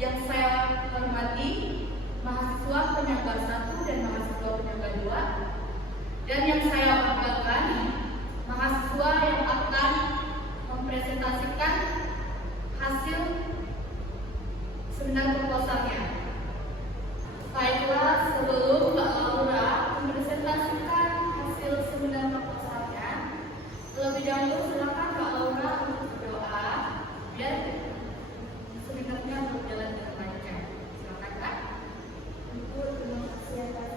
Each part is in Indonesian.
Yang saya hormati mahasiswa penyangga 1 dan mahasiswa penyangga 2, dan yang saya banggakan mahasiswa yang akan mempresentasikan hasil seminar proposalnya. Baiklah, sebelum Mbak Laura mempresentasikan hasil seminar proposalnya, terlebih dahulu silakan Mbak Laura untuk berdoa biar seminarnya berjalan dengan lancar. Silakan Kak. Terima kasih atas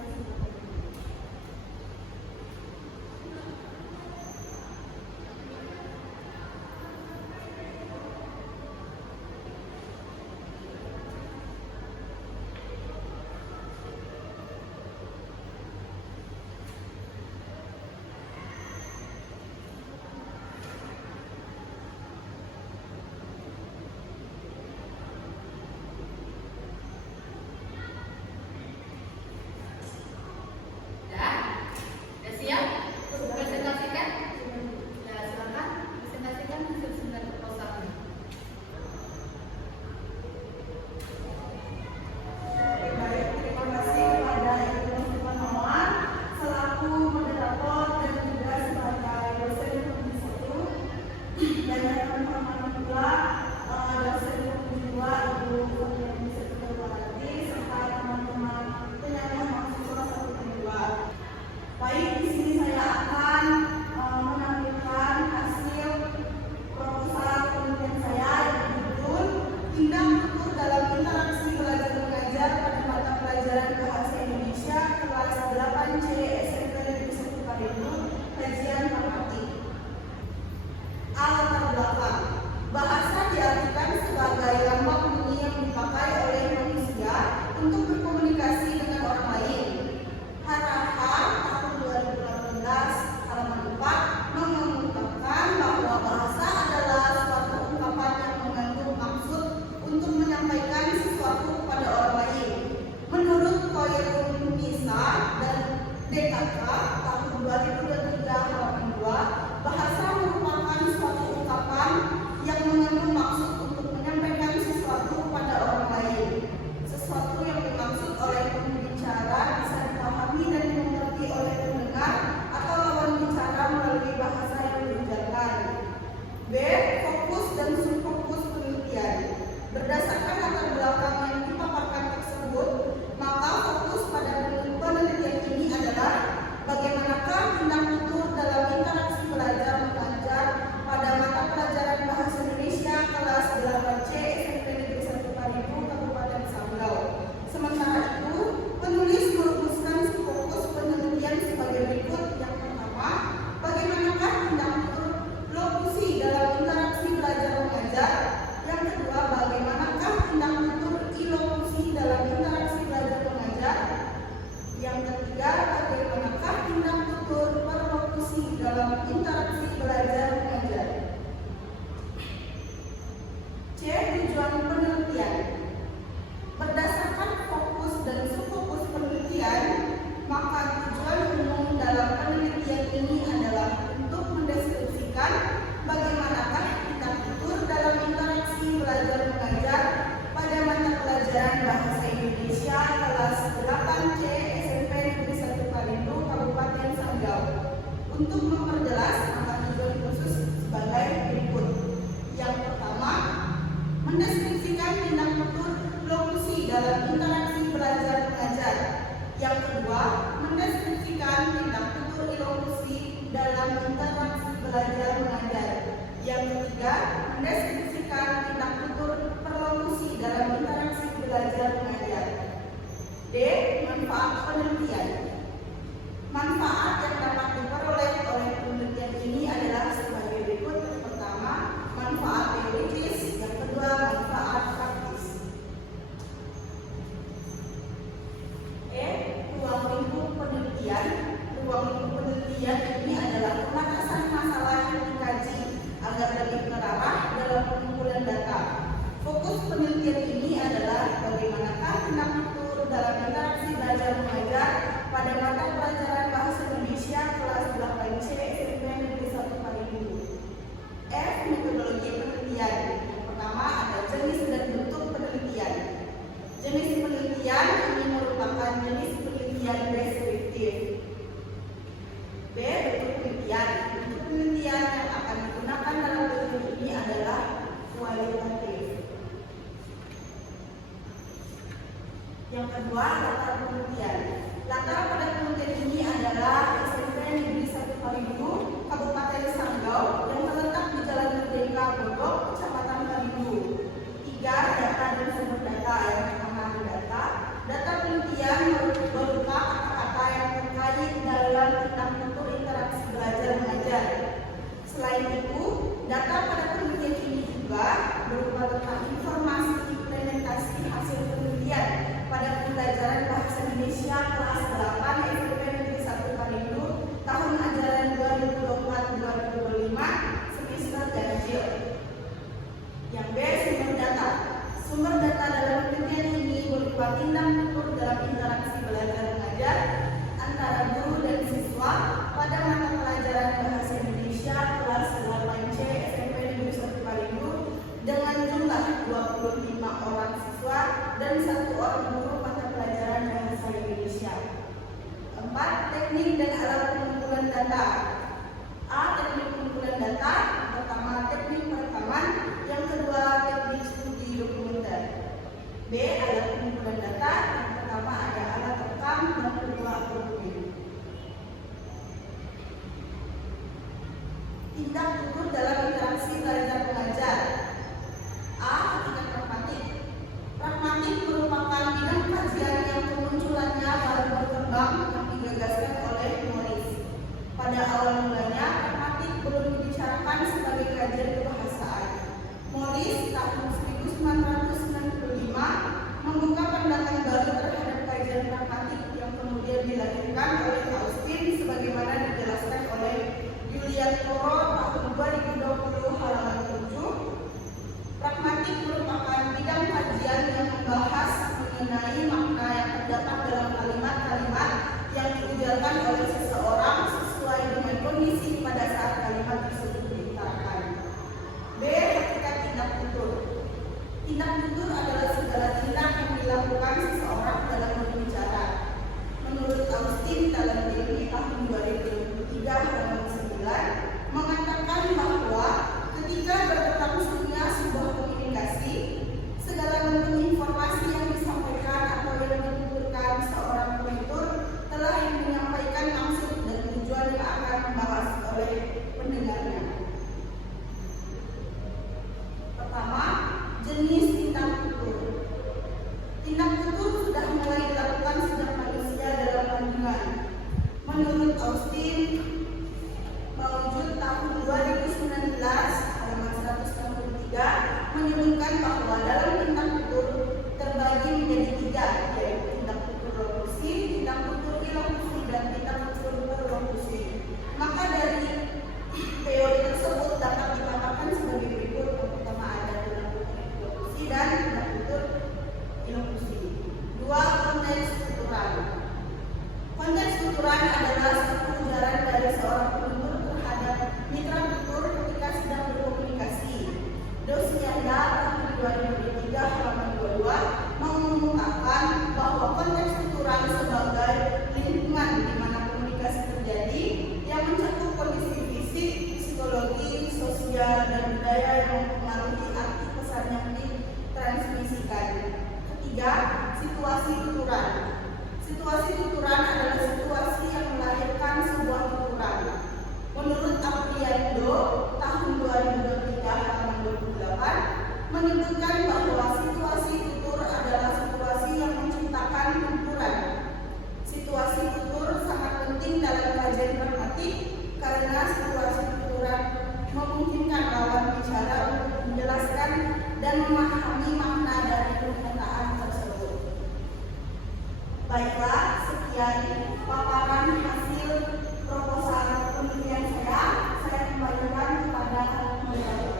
untuk memperjelas mata tujuan khusus sebagai berikut. Yang pertama, mendeskripsikan tindak tutur lokusi dalam interaksi belajar mengajar. Yang kedua, mendeskripsikan tindak tutur ilokusi dalam interaksi belajar mengajar. Yang ketiga, mendeskripsikan tindak tutur perlokusi dalam interaksi belajar mengajar. D. Manfaat penelitian. Manfaat yang dapat diperoleh oleh penelitian ini adalah sebagai berikut. Yang pertama, manfaat teoritis. Yang kedua, manfaat praktis. E. Ruang lingkup penelitian. Ruang lingkup penelitian ini adalah pematasan masalah yang dikaji agar lebih terarah dalam Yang kedua, latar penelitian. Latar pada penelitian ini adalah SMP Negeri 1 Pariguru, Kabupaten Sanggau, yang terletak di Jalan Merdeka Bogor, Kecamatan Pariguru. 3. Data dan sumber data. Yang pertama, data. Data penelitian berupa kata-kata yang terkait dalam tindak tutur interaksi belajar mengajar. Selain itu, data pada penelitian ini juga berupa tentang informasi implementasi hasil penelitian pada pembelajaran bahasa Indonesia kelas 8 SMP Negeri 1 Pariguru tahun ajaran 2024-2025 semester ganjil. Yang B, sumber data. Sumber data dalam penelitian ini berupa tindak tutur dalam interaksi belajar mengajar antara guru dan siswa pada mata pelajaran bahasa Indonesia kelas 8C SMP Negeri 1 Pariguru dengan jumlah 25 orang siswa dan 1 orang guru mata pelajaran bahasa Indonesia. 4. Teknik dan alat pengumpulan data. A. Teknik pengumpulan data. Pertama, teknik perekaman. Yang kedua, teknik studi dokumenter. B. Alat pengumpulan data. Yang pertama ada alat rekam, yang kedua dokumen. Tindak tutur dalam interaksi belajar mengajar. A. Tindak pragmatik. Pragmatik merupakan bidang kajian yang kemunculannya baru berkembang yang digagaskan oleh Morris. Pada awal mulanya, pragmatik belum dibicarakan sebagai kajian kebahasaan. Morris tahun 1995 membuka pandangan baru terhadap kajian pragmatik yang kemudian dilahirkan oleh Austin sebagaimana dijelaskan oleh Julian Toro tahun 2020 halaman 7. Pragmatik merupakan bidang kajian yang membahas mengenai makna yang terdapat dalam kalimat-kalimat yang diujarkan oleh seseorang sesuai dengan kondisi pada saat kalimat tersebut diutarakan. B. Hakikat tindak tutur. Tindak tutur adalah segala tindak yang dilakukan seseorang dalam berbicara. Menurut Austin dalam DP tahun 2023 halaman 9 mengatakan bahwa ketika berlangsungnya sebuah komunikasi, segala bentuk informasi yang disampaikan atau yang dituturkan seorang penutur telah menyampaikan maksud dan tujuan yang akan dibahas oleh pendengarnya. Pertama, jenis tindak tutur. Tindak tutur sudah mulai dilakukan sejak manusia dalam kandungan. Menurut Austin, mewujud tahun 2019 halaman 163 menyebutkan bahwa dalam tindak tutur terbagi menjadi 3, yaitu tindak tutur lokusi, tindak tutur ilokusi, dan tindak tutur berlokusi. Maka dari teori tersebut dapat dikatakan sebagai berikut. Yang pertama ada tindak tutur lokusi dan tindak tutur ilokusi. 2. Konteks tuturan. Konteks tuturan adalah suatu ujaran dari seorang penutur terhadap mitra tutur ketika sedang berkomunikasi. Dosianda tahun 2003 halaman 22 mengungkapkan bahwa konteks tuturan sebagai lingkungan di mana komunikasi terjadi yang mencakup kondisi fisik, psikologi, sosial, dan budaya yang mempengaruhi arti pesan yang ditransmisikan. Ketiga, situasi tuturan. Situasi tuturan adalah situasi yang melahirkan sebuah tuturan. Menurut Apriando tahun 2023 halaman 28 menyebutkan bahwa situasi tutur adalah situasi yang menciptakan tuturan. Situasi tutur sangat penting dalam kajian pragmatik karena situasi tuturan memungkinkan lawan bicara untuk menjelaskan dan memahami makna dari pernyataan tersebut. Baiklah, sekian paparan hasil proposal penelitian saya kembalikan kepada moderator.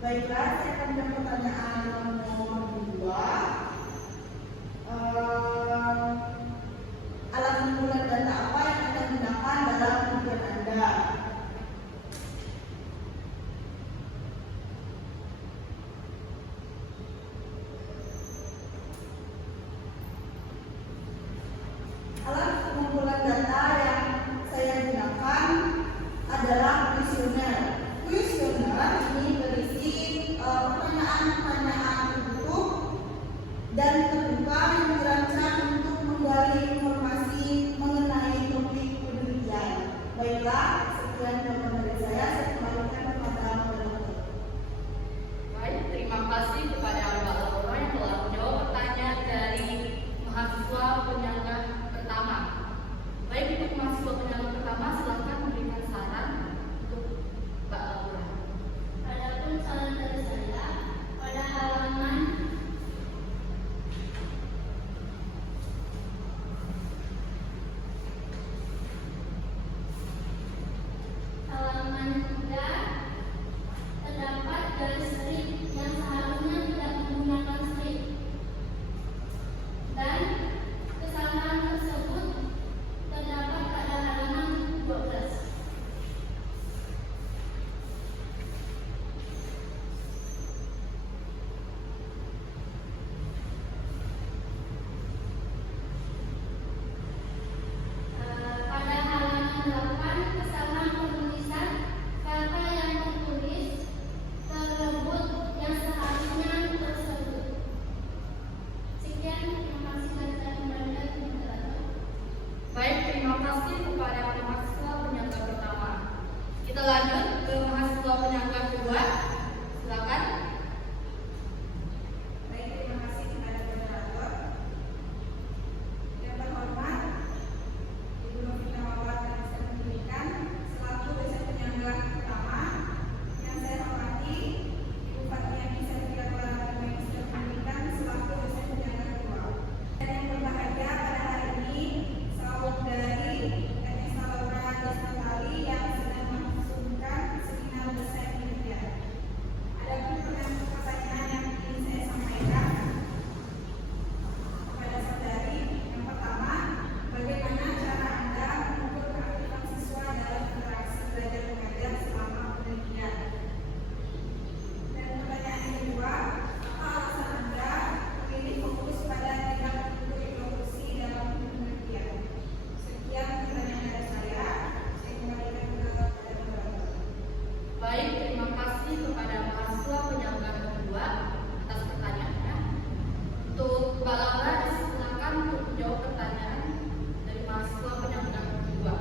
Baiklah, saya akan menjawab pertanyaan nomor 2. Alat pengumpulan data apa yang Anda gunakan dalam ujian Anda? Alat pengumpulan data yang saya gunakan adalah kuesioner. Kuesioner ini berisi pertanyaan-pertanyaan tertutup dan terbuka yang dirancang untuk menggali informasi mengenai topik penelitian. Baiklah, sekian jawaban dari saya kembalikan kepada moderator. Baik, terima kasih kepada Mbak Laura yang telah menjawab pertanyaan dari mahasiswa penyangga pertama. Baik, untuk mahasiswa penyangga pertama, silakan memberikan saran untuk Mbak Laura. Adapun saran dari saya pada halaman 3 terdapat garis strip yang seharusnya tidak menggunakan strip, dan kesalahan tersebut terdapat pada halaman 12. Pada halaman 8, kesalahan penulisan kata yang tertulis tersebut yang seharusnya tersebut. Sekian, terima kasih dan saya kembalikan ke moderator. Baik, terima kasih kepada mahasiswa penyangga pertama. Kita lanjut ke mahasiswa penyangga kedua. Silakan. Baik, terima kasih kepada moderator. Yang terhormat, Ibu Novita Mawar dan Dosen Pendidikan selaku dosen penyangga pertama. Yang saya hormati, Ibu Fathiani Safira Clara Magister Pendidikan selaku dosen penyangga kedua. Dan yang berbahagia pada hari ini, saudari Ernesta Laura Desnatali yang sedang melangsungkan seminar dosen pendidikan. Adapun pertanyaan yang ingin saya sampaikan kepada saudari, yang pertama, bagaimana cara Anda mengukur keaktifan siswa dalam interaksi belajar mengajar selama penelitian? Dan pertanyaan yang kedua, apa alasan Anda memilih fokus pada tindak tanduk inklusi dalam penelitian? Sekian pertanyaan dari saya kembalikan kepada moderator. Baik, terima kasih kepada mahasiswa penyangga kedua atas pertanyaannya. Untuk Mbak Laura, silakan untuk menjawab pertanyaan dari mahasiswa penyangga kedua.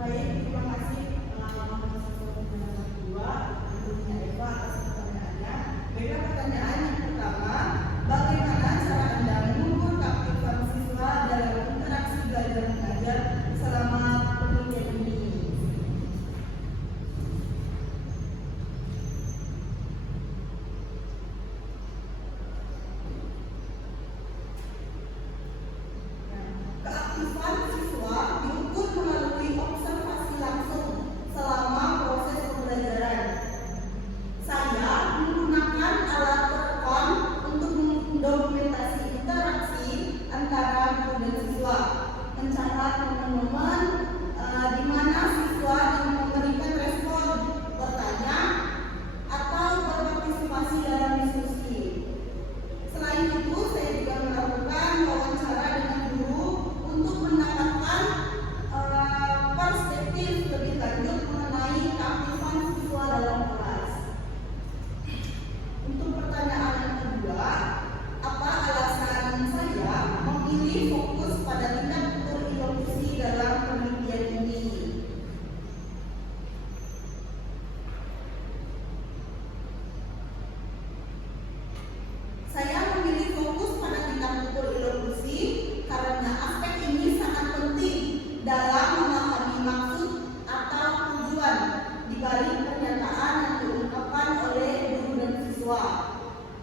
Baik, terima kasih mahasiswa penyangga kedua, Ibunya Eva atas pertanyaannya. Baiklah, pertanyaan yang pertama, bagaimana cara Anda mengukur keaktifan siswa dalam interaksi belajar mengajar selama penelitian ini? Keaktifan siswa diukur melalui observasi langsung selama proses pembelajaran. Saya menggunakan alat terekam untuk mendokumentasi interaksi antara guru dan siswa, mencatat momen-momen di mana siswa memberikan respon, bertanya, atau berpartisipasi dalam diskusi. Selain itu, saya juga melakukan wawancara dengan guru untuk mendapatkan perspektif lebih lanjut mengenai keaktifan siswa dalam kelas. Untuk pertanyaan yang kedua, apa alasan saya memilih fokus pada tindak tanduk inklusi dalam penelitian ini? Saya memilih fokus pada tindak tanduk inklusi karena aspek ini sangat penting dalam memahami maksud atau tujuan dibalik pernyataan yang diungkapkan oleh guru dan siswa.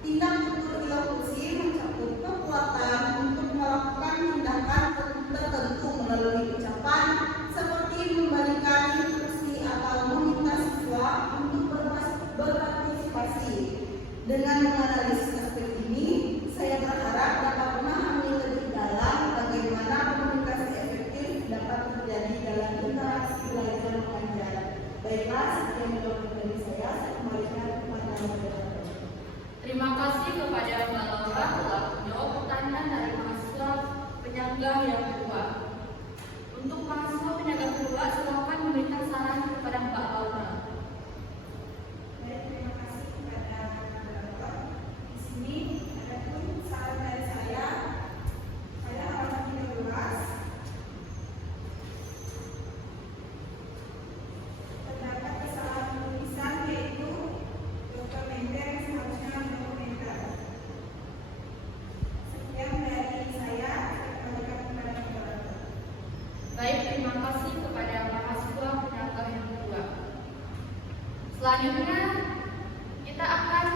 Tindak tanduk inklusi mencakup kekuatan untuk melakukan tindakan tertentu melalui ucapan seperti memberikan instruksi atau meminta siswa untuk berpartisipasi. Dengan menganalisis aspek ini, saya berharap dapat memahami lebih dalam bagaimana komunikasi efektif dapat terjadi dalam interaksi belajar mengajar. Baiklah, sekian dari saya kembalikan kepada moderator. Terima kasih kepada Mbak Laura telah menjawab pertanyaan dari mahasiswa penyangga yang kedua. Untuk mahasiswa penyangga kedua, silakan memberikan saran kepada Mbak Laura. Baik, terima kasih kepada moderator. Di sini ada pun saran dari saya. Saya halaman 13. Terdapat kesalahan penulisan yaitu dokumenter seharusnya dokumenter. Sekian dari saya kembalikan kepada moderator. Baik, terima kasih kepada mahasiswa penyangga yang kedua. Selanjutnya, kita akan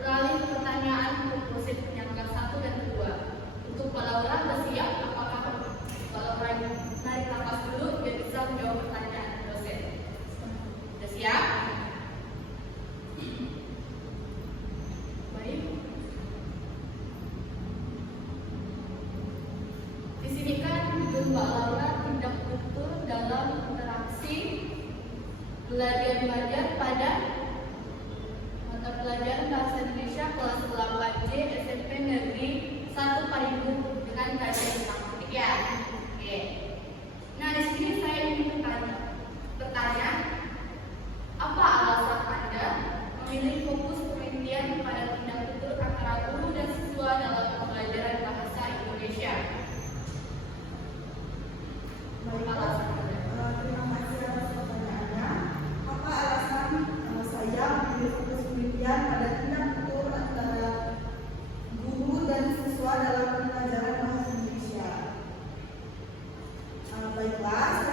beralih ke pertanyaan konklusif penyangga 1 dan 2. Untuk Mbak Laura, bersiap? Apakah Mbak Laura narik nafas dulu biar bisa menjawab pertanyaan dosen? Sudah siap? Baik. Di sini kan Mbak Laura tidak betul dalam interaksi belajar pada mata pelajaran Bahasa Indonesia kelas 8C SMP Negeri 1 Parigum dengan kajian tematik ya. Oke. Nah, di sini saya ingin bertanya, apa alasan Anda memilih fokus penelitian pada tindak tutur antara guru dan siswa dalam pembelajaran bahasa Indonesia? Apa alasan Anda? Terima kasih atas pertanyaannya. Apa alasan saya memilih fokus penelitian pada tindak tutur antara guru dan siswa dalam pembelajaran bahasa Indonesia? Baiklah,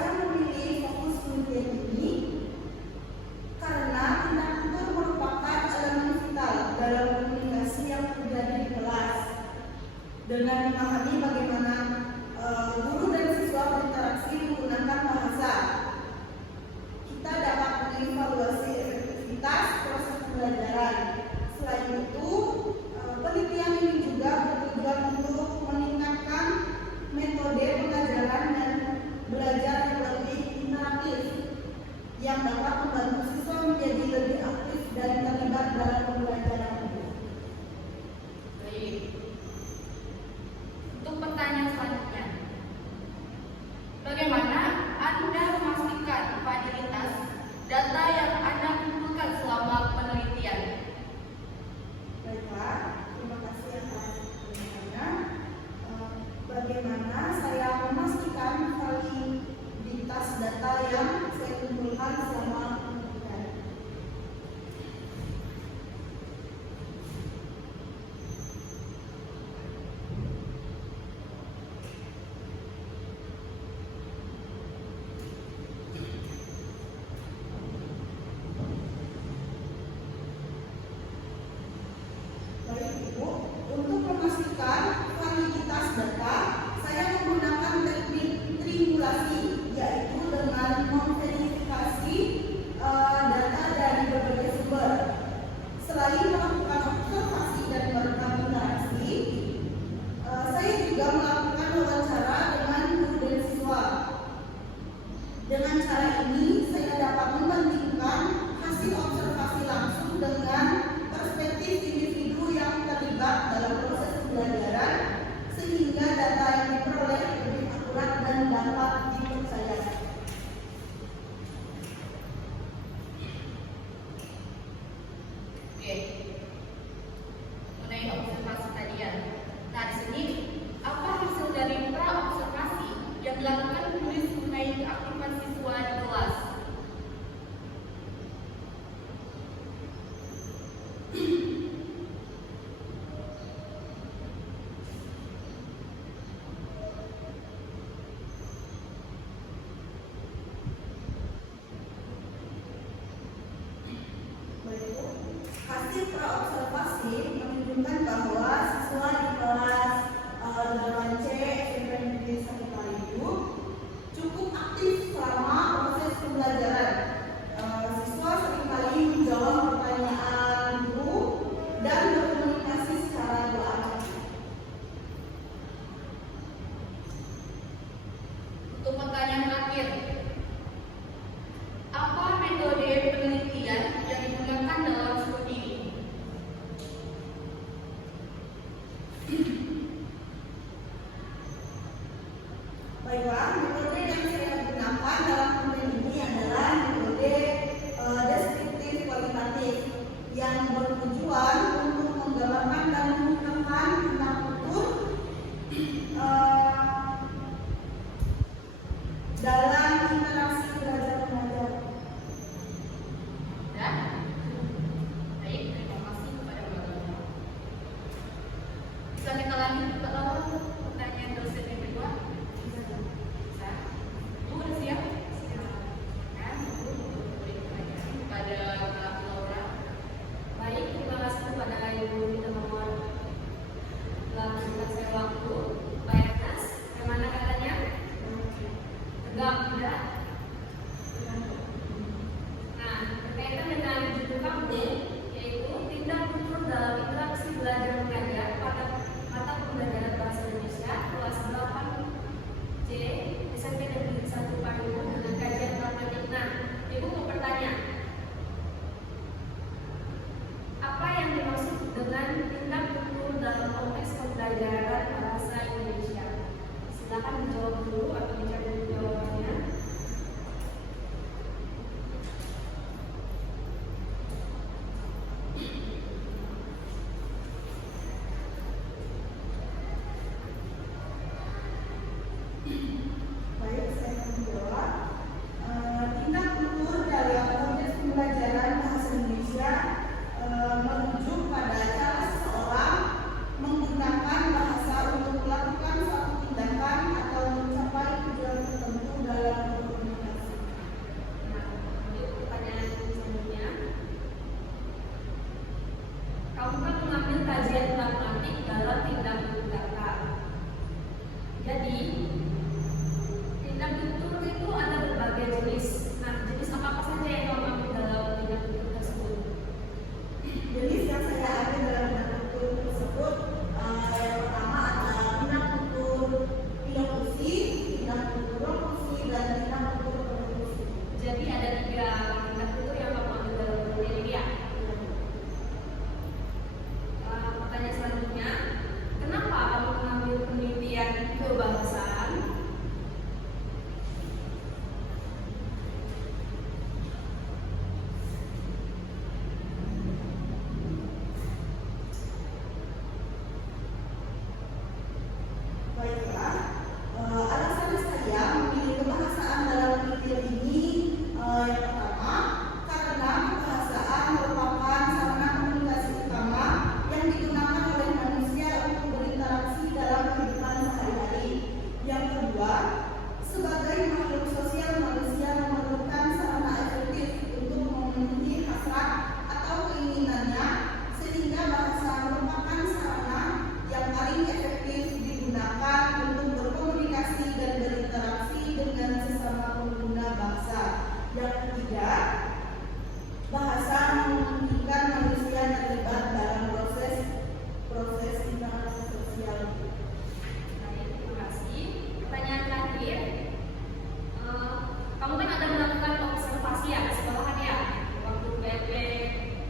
Kamu kan ada melakukan observasi ya, kesalahan ya, waktu PP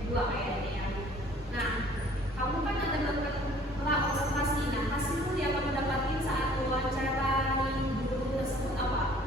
2 kayaknya ya. Nah, kamu kan ada melakukan observasi. Nah, hasil yang kamu dapatin saat wawancara guru tersebut apa?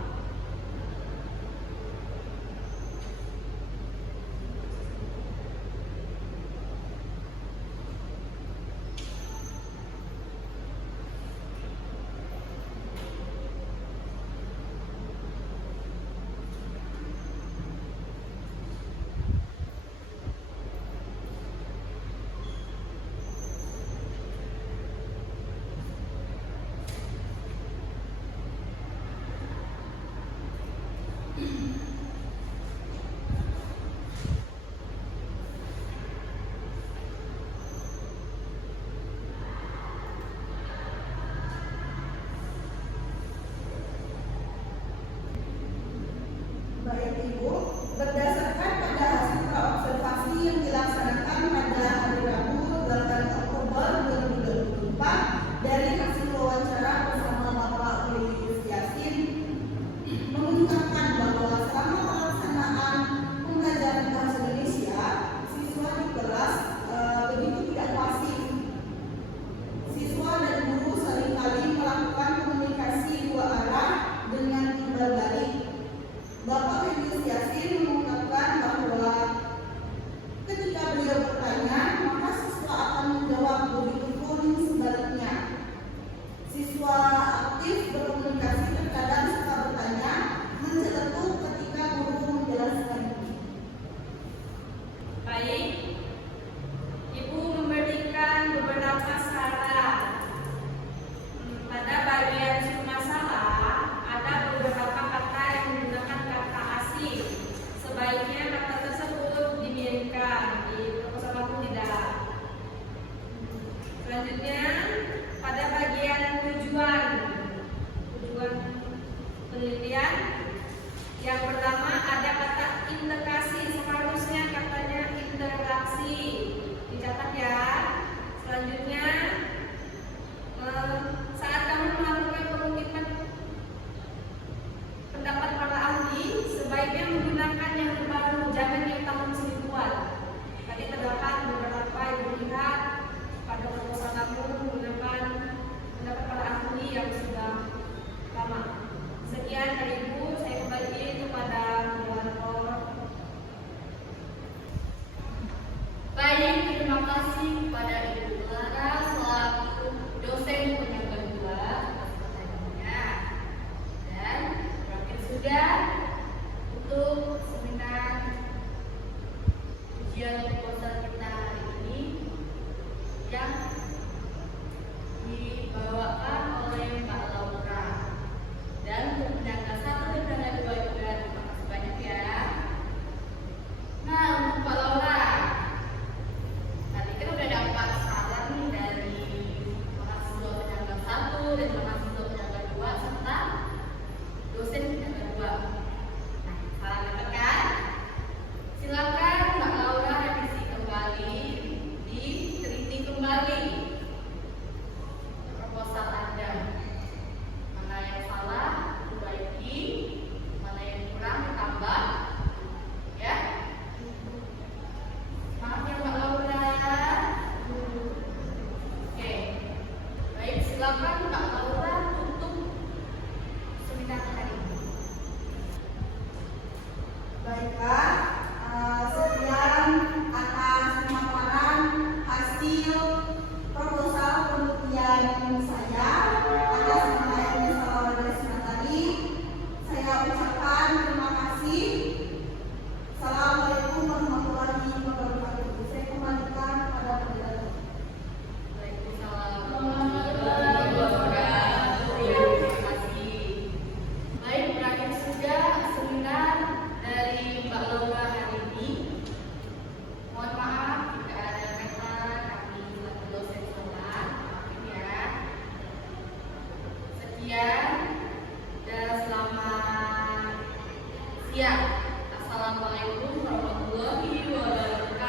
Baik Ibu, berdasarkan pada hasil praobservasi yang dilaksanakan pada hari Rabu 8 Oktober 2024 dari hasil wawancara bersama Bapak Ulil Yasin mengungkapkan bahwa selama pelaksanaan pembelajaran bahasa Indonesia, siswa di kelas begitu tidak pasif. Siswa dan guru seringkali melakukan komunikasi dua arah dengan timbal balik. Bapak Ulil Yasin mengungkapkan bahwa ketika beliau bertanya, maka siswa akan menjawab, begitu pun sebaliknya. Siswa aktif berkomunikasi terkadang suka bertanya, menceletuk ketika guru menjelaskan. Baik, Ibu memberikan beberapa saran. Pada bagian sub masalah ada beberapa kata yang menggunakan kata asing. Sebaiknya kata tersebut dibiarkan, di proposal aku tidak. Selanjutnya pada bagian tujuan penelitian, yang pertama ada kata integrasi, seharusnya katanya interaksi, dicatat ya. Selanjutnya saat kamu melakukan pengungkapan pendapat para ahli, sebaiknya menggunakan yang terbaru, jangan yang tahun 1000-an. Tadi terdapat beberapa yang melihat pada proposal kamu menggunakan pendapat para ahli yang sudah lama. Sekian dari Ibu, saya kembali kepada moderator. Baik, terima kasih kepada Ibu Lara selaku dosen penyangga 2 atas pertanyaannya. Dan berakhir sudah untuk seminar ujian proposal kita hari ini yang dibawakan oleh Mbak Laura. Dan untuk penyangga 1 dan penyangga 2 juga terima kasih banyak ya. Nah, untuk Mbak Laura, tadi kan udah dapat saran nih dari mahasiswa penyangga 1 dan mahasiswa penyangga 2 serta dosen penyangga 2. Nah, saran dapat kan? Silakan Mbak Laura revisi kembali, diteliti kembali proposal Anda. Mana yang salah diperbaiki, mana yang kurang ditambah, ya. Maaf ya Mbak Laura. Oke, baik, silakan Mbak Laura tutup seminar hari ini. Baiklah, sekian atas pemaparan hasil proposal penelitian saya atas nama Ernest Laura tadi. Saya ucapkan terima kasih. Assalamualaikum warahmatullahi wabarakatuh. Saya kembalikan kepada pendeta. Waalaikumsalam warahmatullahi wabarakatuh. Terima kasih. Baik, berakhir sudah seminar dari Mbak Laura hari ini. Mohon maaf jika ada kata kami selaku dosen salah, maafin ya. Sekian dan selamat siang. Assalamualaikum warahmatullahi wabarakatuh.